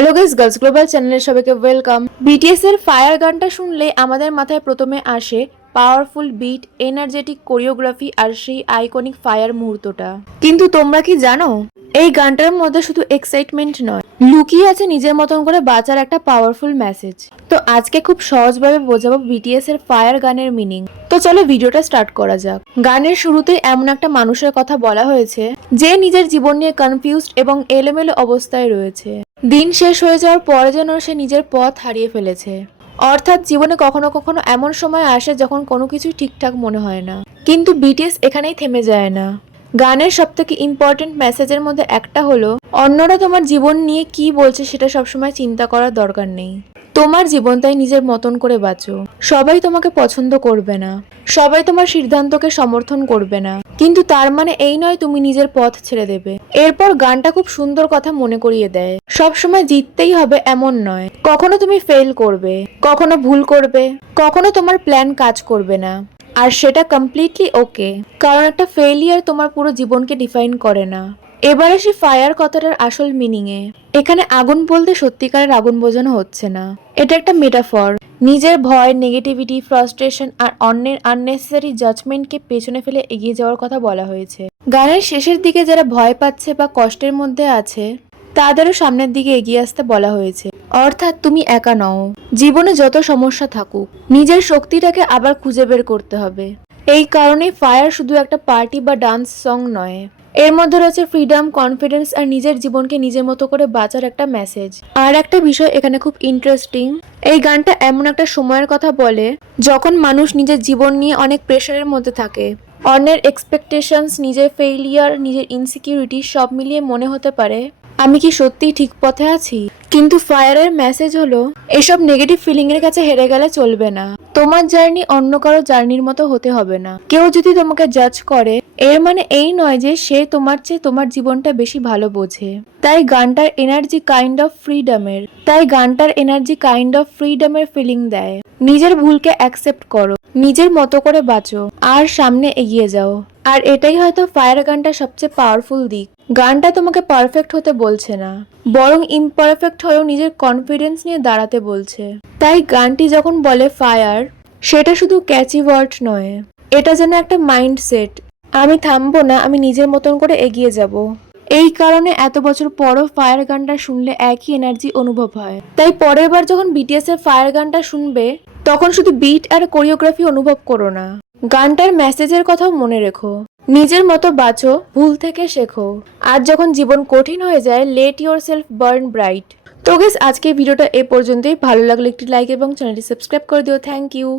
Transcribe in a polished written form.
Hello guys, girls global চ্যানেলের সবাইকে welcome. BTS এর ফায়ার গানটা শুনলে আমাদের মাথায় প্রথমে আসে পাওয়ারফুল বিট, এনার্জেটিক কোরিওগ্রাফি আর সেই আইকনিক ফায়ার মুহূর্তটা। কিন্তু তোমরা কি জানো, এই গানটার মধ্যে শুধু এক্সাইটমেন্ট নয়, লুকিয়ে আছে নিজের মতন করে বাঁচার একটা পাওয়ারফুল মেসেজ। তো আজকে খুব সহজভাবে বোঝাবো বিটিএস এর ফায়ার গানের মিনিং। তো চলো ভিডিওটা স্টার্ট করা যাক। গানের শুরুতে এমন একটা মানুষের কথা বলা হয়েছে যে নিজের জীবন নিয়ে কনফিউজড এবং এলোমেলো অবস্থায় রয়েছে। দিন শেষ হয়ে যাওয়ার পরে যেন সে নিজের পথ হারিয়ে ফেলেছে। অর্থাৎ জীবনে কখনো কখনো এমন সময় আসে যখন কোনো কিছুই ঠিকঠাক মনে হয় না। কিন্তু বিটিএস এখানেই থেমে যায় না। গানের সবথেকে ইম্পর্টেন্ট মেসেজের মধ্যে একটা হলো, অন্যরা তোমার জীবন নিয়ে কি বলছে সেটা সবসময় চিন্তা করার দরকার নেই। তোমার জীবন তাই নিজের মতন করে বাঁচো। সবাই তোমাকে পছন্দ করবে না, সবাই তোমার সিদ্ধান্তকে সমর্থন করবে না, কিন্তু তার মানে এই নয় তুমি নিজের পথ ছেড়ে দেবে। এরপর গানটা খুব সুন্দর কথা মনে করিয়ে দেয়, সবসময় জিততেই হবে এমন নয়। কখনো তুমি ফেল করবে, কখনো ভুল করবে, কখনো তোমার প্ল্যান কাজ করবে না, আর সেটা কমপ্লিটলি ওকে, কারণ একটা ফেলিয়ার তোমার পুরো জীবনকে ডিফাইন করে না। এবার আসি ফায়ার কথাটার আসল মিনিং এ। এখানে আগুন বলতে সত্যিকারের আগুন বোঝানো হচ্ছে না, এটা একটা মেটাফর। নিজের ভয়, নেগেটিভিটি, ফ্রাস্ট্রেশন আর অন্যের আননেসেসারি জাজমেন্টকে পেছনে ফেলে এগিয়ে যাওয়ার কথা বলা হয়েছে। গানের শেষের দিকে যারা ভয় পাচ্ছে বা কষ্টের মধ্যে আছে তাদেরও সামনের দিকে এগিয়ে আসতে বলা হয়েছে। অর্থাৎ তুমি একা নও, জীবনে যত সমস্যা থাকুক নিজের শক্তিটাকে আবার খুঁজে বের করতে হবে। এই কারণে ফায়ার শুধু একটা পার্টি বা ডান্স সং নয়, এর মধ্যে রয়েছে ফ্রিডম, কনফিডেন্স আর নিজের জীবনকে নিজের মতো করে বাঁচার একটা মেসেজ। আর একটা বিষয় এখানে খুব ইন্টারেস্টিং, এই গানটা এমন একটা সময়ের কথা বলে যখন মানুষ নিজের জীবন নিয়ে অনেক প্রেশারের মধ্যে থাকে। অন্যের এক্সপেকটেশনস, নিজের ফেইলিয়ার, নিজের ইনসিকিউরিটি সব মিলিয়ে মনে হতে পারে আমি কি সত্যিই ঠিক পথে আছি। কিন্তু ফায়ারের মেসেজ হলো, এসব নেগেটিভ ফিলিং এর কাছে হেরে গেলে চলবে না। তোমার জার্নি অন্য কারো জার্নির মতো হতে হবে না। কেউ যদি তোমাকে জাজ করে এর মানে এই নয় যে সে তোমার চেয়ে তোমার জীবনটা বেশি ভালো বোঝে। তাই গানটার এনার্জি কাইন্ড অফ ফ্রিডমের ফিলিং দেয়। নিজের ভুলকে অ্যাকসেপ্ট করো, নিজের মতো করে বাঁচো আর সামনে এগিয়ে যাও। আর এটাই হয়তো ফায়ার গানটা সবচেয়ে পাওয়ারফুল দিক। গানটা তোমাকে পারফেক্ট হতে বলছে না, বরং ইমপারফেক্ট হয়েও নিজের কনফিডেন্স নিয়ে দাঁড়াতে বলছে। তাই গানটি যখন বলে ফায়ার, সেটা শুধু ক্যাচি ওয়ার্ড নয়, এটা যেন একটা মাইন্ডসেট। আমি থামবো না, আমি নিজের মতন করে এগিয়ে যাব। এই কারণে এত বছর পরও ফায়ার গানটা শুনলে একই এনার্জি অনুভব হয়। তাই পরের বার যখন বিটিএস এর ফায়ার গানটা শুনবে তখন শুধু বিট আর কোরিওগ্রাফি অনুভব করো না, গানটার মেসেজের কথাও মনে রেখো। নিজের মতো বাঁচো, ভুল থেকে শেখো, আর যখন জীবন কঠিন হয়ে যায় let your self burn bright. তো গাইস, আজকে ভিডিওটা এ পর্যন্তই। ভালো লাগলে একটি লাইক এবং চ্যানেলটি সাবস্ক্রাইব করে দিও। Thank you.